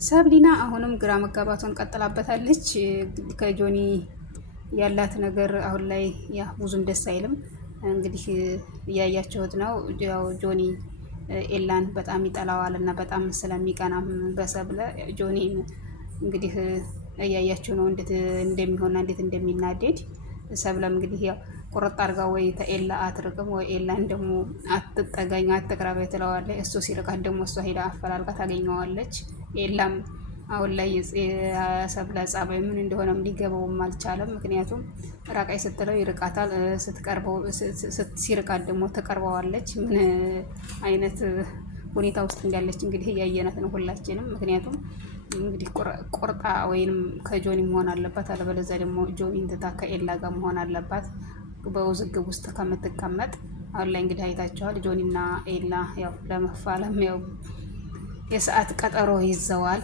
ሰብሊና አሁንም ግራ መጋባቷን ቀጥላበታለች። ከጆኒ ያላት ነገር አሁን ላይ ያ ብዙም ደስ አይልም። እንግዲህ እያያችሁት ነው። ያው ጆኒ ኤላን በጣም ይጠላዋል እና በጣም ስለሚቀናም በሰብለ ጆኒ እንግዲህ እያያችሁ ነው እንዴት እንደሚሆንና እንዴት እንደሚናደድ። ሰብለም እንግዲህ ያው ቁርጥ አድርጋ ወይ ተኤላ አትርቅም ወይ ኤላን ደግሞ አትጠጋኝ አትቅረበኝ ትለዋለች። እሱ ሲርቃት ደግሞ እሷ ሄዳ አፈላልጋ ታገኘዋለች። ኤላም አሁን ላይ ሰብለ ጸባይ ምን እንደሆነም ሊገባውም አልቻለም። ምክንያቱም ራቃይ ስትለው ይርቃታል፣ ስትቀርበው ሲርቃት ደግሞ ተቀርበዋለች። ምን አይነት ሁኔታ ውስጥ እንዳለች እንግዲህ እያየናት ነው ሁላችንም። ምክንያቱም እንግዲህ ቆርጣ ወይንም ከጆኒ መሆን አለባት፣ አለበለዚያ ደግሞ ጆኒን ትታ ከኤላ ጋር መሆን አለባት በውዝግብ ውስጥ ከምትቀመጥ። አሁን ላይ እንግዲህ አይታቸዋል። ጆኒና ኤላ ያው ለመፋለም ያው የሰዓት ቀጠሮ ይዘዋል።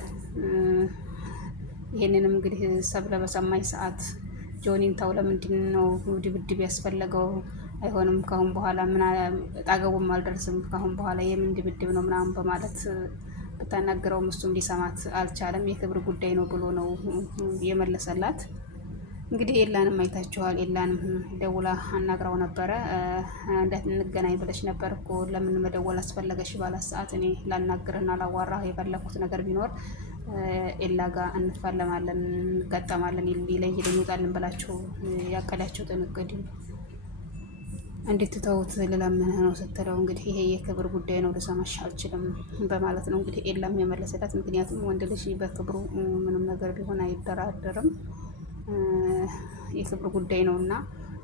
ይህንንም እንግዲህ ሰብለ በሰማኝ ሰዓት ጆኒን ተው፣ ለምንድን ነው ድብድብ ያስፈለገው? አይሆንም፣ ካሁን በኋላ ምን ጣገቡም አልደርስም፣ ካሁን በኋላ የምን ድብድብ ነው ምናምን በማለት ብታናግረውም እሱም ሊሰማት አልቻለም። የክብር ጉዳይ ነው ብሎ ነው የመለሰላት። እንግዲህ ኤላንም አይታችኋል። ኤላንም ደውላ አናግራው ነበረ። እንዳትንገናኝ ብለሽ ነበር እኮ ለምን መደወል አስፈለገሽ ባላት ሰዓት እኔ ላናግርና ላዋራ የፈለኩት ነገር ቢኖር ኤላ ጋር እንፋለማለን፣ እንጋጠማለን፣ ይለይ ይወጣልን ብላችሁ ያቀዳችሁትን እቅድ እንዴት ተውት ልለምንህ ነው ስትለው እንግዲህ ይሄ የክብር ጉዳይ ነው ልሰማሽ አልችልም በማለት ነው እንግዲህ ኤላም የመለሰላት። ምክንያቱም ወንድ ልጅ በክብሩ ምንም ነገር ቢሆን አይደራደርም፣ የክብር ጉዳይ ነው እና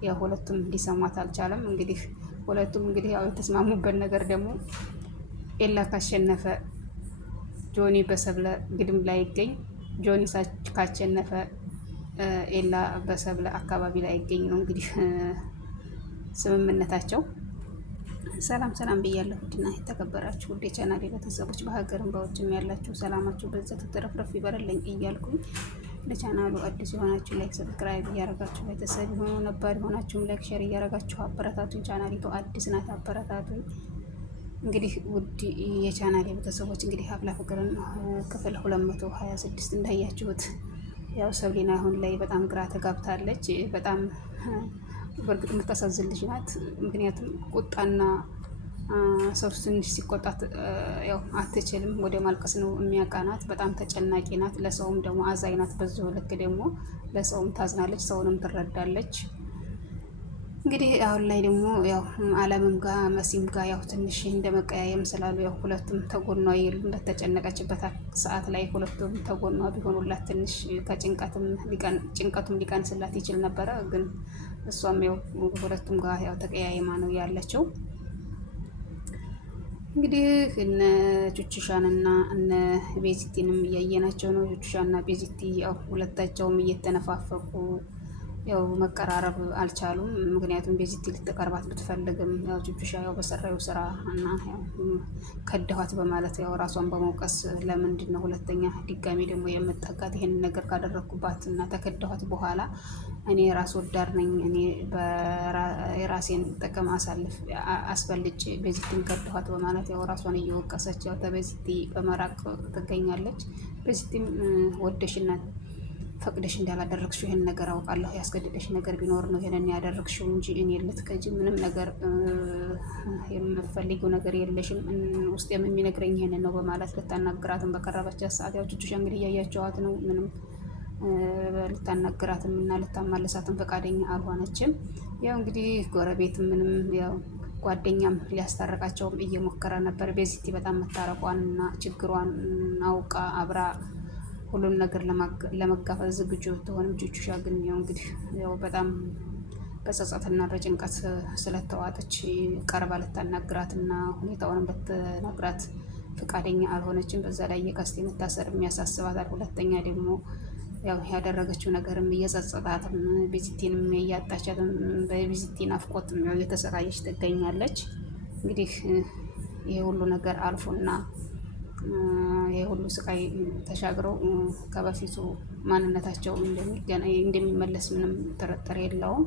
ያው ሁለቱም ሊሰማት አልቻለም። እንግዲህ ሁለቱም እንግዲህ ያው የተስማሙበት ነገር ደግሞ ኤላ ካሸነፈ ጆኒ በሰብለ ግድም ላይ ይገኝ፣ ጆኒ ካሸነፈ ኤላ በሰብለ አካባቢ ላይ ይገኝ ነው እንግዲህ ስምምነታቸው። ሰላም ሰላም ብያለሁ። ውድና የተከበራችሁ ውድ የቻናሌ ቤተሰቦች በሀገርም በውጭም ያላችሁ ሰላማችሁ በዛ ተረፍረፍ ይበረልኝ እያልኩኝ ለቻናሉ አዲስ የሆናችሁ ላይክ ሰብስክራይብ እያረጋችሁ ቤተሰብ የሆኑ ነባር የሆናችሁም ላይክ ሼር እያረጋችሁ አበረታቱኝ። ቻናሊቱ አዲስ ናት፣ አበረታቱኝ። እንግዲህ ውድ የቻናሌ ቤተሰቦች እንግዲህ ሀብላ ፍቅርን ክፍል 226 እንዳያችሁት ያው ሰብሊና አሁን ላይ በጣም ግራ ተጋብታለች። በጣም በእርግጥ የምታሳዝን ልጅ ናት። ምክንያቱም ቁጣና ሰው ትንሽ ሲቆጣት ያው አትችልም፣ ወደ ማልቀስ ነው የሚያቃናት። በጣም ተጨናቂ ናት፣ ለሰውም ደግሞ አዛኝ ናት። በዚሁ ልክ ደግሞ ለሰውም ታዝናለች፣ ሰውንም ትረዳለች። እንግዲህ አሁን ላይ ደግሞ ያው አለምም ጋር መሲም ጋር ያው ትንሽ እንደመቀያየም ስላሉ ያው ሁለቱም ተጎኗ የሉም። በተጨነቀችበት ሰዓት ላይ ሁለቱም ተጎኗ ቢሆኑላት ትንሽ ጭንቀቱም ሊቀንስላት ይችል ነበረ። ግን እሷም ያው ሁለቱም ጋር ያው ተቀያይማ ነው ያለችው። እንግዲህ እነ ቹቹሻንና እነ ቤዚቲንም እያየናቸው ነው። ቹቹሻና ቤዚቲ ያው ሁለታቸውም እየተነፋፈቁ ያው መቀራረብ አልቻሉም። ምክንያቱም ቤዚቲ ልትቀርባት ብትፈልግም ያው ቹቹሻ ያው በሰራው ስራ እና ያው ከደኋት በማለት ያው ራሷን በመውቀስ ለምንድን ነው ሁለተኛ ድጋሚ ደግሞ የምጠጋት ይሄንን ነገር ካደረግኩባት እና ተከደኋት በኋላ እኔ ራስ ወዳድ ነኝ፣ እኔ የራሴን ጥቅም አስፈልጭ ቤዚቲን ከደኋት በማለት ያው ራሷን እየወቀሰች ያው ተቤዚቲ በመራቅ ትገኛለች። ቤዚቲም ወደሽና ፈቅደሽ እንዳላደረግሽው ይሄን ነገር አውቃለሁ፣ ያስገድደሽ ነገር ቢኖር ነው ይሄንን ያደረግሽው እንጂ እኔ ልትከጂ ምንም ነገር የምፈልገው ነገር የለሽም፣ ውስጥ የሚነግረኝ ይሄንን ነው በማለት ልታናግራትም በቀረበቻት ሰዓት ያው ቹቹሻ እንግዲህ እያያቸዋት ነው። ምንም ልታናግራትም እና ልታማለሳትም ፈቃደኛ አልሆነችም። ያው እንግዲህ ጎረቤት ምንም ያው ጓደኛም ሊያስታርቃቸውም እየሞከረ ነበር። ቤዚቲ በጣም መታረቋን እና ችግሯን አውቃ አብራ ሁሉን ነገር ለመጋፈጥ ዝግጁ ብትሆንም ቹቹሻ ግን ያው እንግዲህ ያው በጣም በጸጸትና በጭንቀት ስለተዋጠች ቀርባ ልታናግራትና ሁኔታውን በትነግራት ፈቃደኛ አልሆነችም። በዛ ላይ የቀስቴ መታሰር የሚያሳስባታል። ሁለተኛ ደግሞ ያው ያደረገችው ነገርም እየጸጸታትም ቤዚቲንም እያጣቻትም በቤዚቲ ናፍቆት ያው እየተሰቃየች ትገኛለች። እንግዲህ ይሄ ሁሉ ነገር አልፎና ይሄ ሁሉ ስቃይ ተሻግረው ከበፊቱ ማንነታቸው እንደሚመለስ ምንም ጥርጥር የለውም።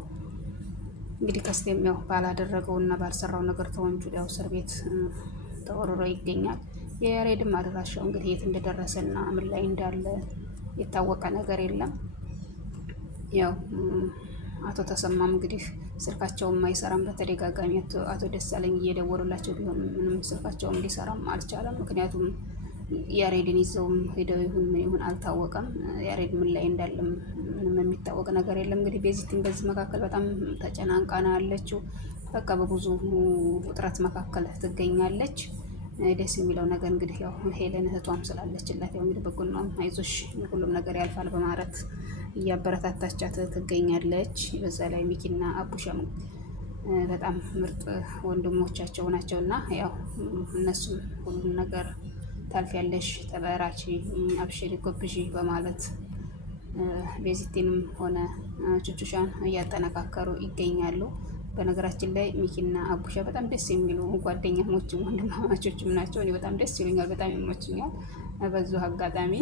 እንግዲህ ቀስቴም ያው ባላደረገው እና ባልሰራው ነገር ተወንጅሎ ያው እስር ቤት ተወርሮ ይገኛል። የያሬድም አድራሻው እንግዲህ የት እንደደረሰና ምን ላይ እንዳለ የታወቀ ነገር የለም። ያው አቶ ተሰማም እንግዲህ ስልካቸውም አይሰራም በተደጋጋሚ አቶ ደሳለኝ እየደወሉላቸው ቢሆን ምንም ስልካቸውም ሊሰራም አልቻለም። ምክንያቱም ያሬድን ይዘውም ሄደው ይሁን ምን ይሁን አልታወቀም። ያሬድ ምን ላይ እንዳለም ምንም የሚታወቅ ነገር የለም። እንግዲህ ቤዚቲን በዚህ መካከል በጣም ተጨናንቃ ነው ያለችው። በቃ በብዙ ውጥረት መካከል ትገኛለች። ደስ የሚለው ነገር እንግዲህ ያው ሄለን እህቷም ስላለችላት ያው እንግዲህ በጎኗም አይዞሽ ሁሉም ነገር ያልፋል በማለት እያበረታታቻት ትገኛለች። በዛ ላይ ሚኪና አቡሻም በጣም ምርጥ ወንድሞቻቸው ናቸውና ያው እነሱም ሁሉም ነገር ታልፊያለሽ፣ ተበራቺ፣ አብሽሪ፣ ጎብዢ በማለት ቤዚቲንም ሆነ ቹቹሻን እያጠነካከሩ ይገኛሉ። በነገራችን ላይ ሚኪና አቡሻ በጣም ደስ የሚሉ ጓደኛሞችም ወንድማማቾችም ናቸው። እኔ በጣም ደስ ይሉኛል፣ በጣም ይመቹኛል። በዙ አጋጣሚ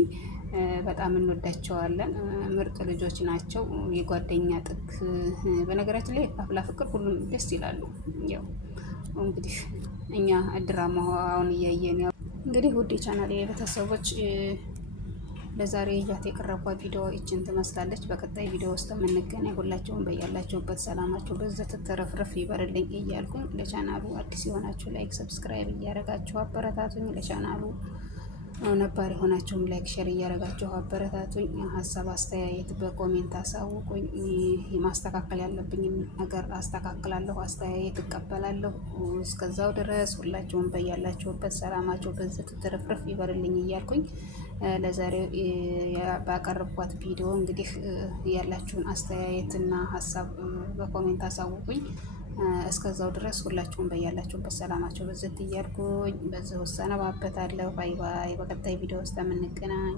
በጣም እንወዳቸዋለን። ምርጥ ልጆች ናቸው። የጓደኛ ጥግ በነገራችን ላይ አፍላ ፍቅር ሁሉም ደስ ይላሉ። ያው እንግዲህ እኛ ድራማውን እያየን ያው እንግዲህ ውድ የቻናል የቤተሰቦች ለዛሬ እያት የቀረቧት ቪዲዮ ይችን ትመስላለች። በቀጣይ ቪዲዮ ውስጥ የምንገናኝ ሁላችሁም በያላችሁበት ሰላማችሁ በዘት ተረፍረፍ ይበርልኝ እያልኩኝ ለቻናሉ አዲስ የሆናችሁ ላይክ፣ ሰብስክራይብ እያደረጋችሁ አበረታቱኝ። ለቻናሉ ነባር የሆናችሁም ላይክ ሸር እያደረጋችሁ አበረታቱኝ። ሀሳብ አስተያየት በኮሜንት አሳውቁኝ። ማስተካከል ያለብኝም ነገር አስተካክላለሁ፣ አስተያየት እቀበላለሁ። እስከዛው ድረስ ሁላችሁም በያላችሁበት ሰላማችሁ በዘት ተረፍረፍ ይበርልኝ እያልኩኝ ለዛሬው ባቀረብኳት ቪዲዮ እንግዲህ ያላችሁን አስተያየትና ሀሳብ በኮሜንት አሳውቁኝ። እስከዛው ድረስ ሁላችሁም በያላችሁበት ሰላማችሁ በዘት እያልኩኝ በዚህ ወሰነባበታለሁ። ባይ ባይ። በቀጣይ ቪዲዮ ውስጥ የምንገናኝ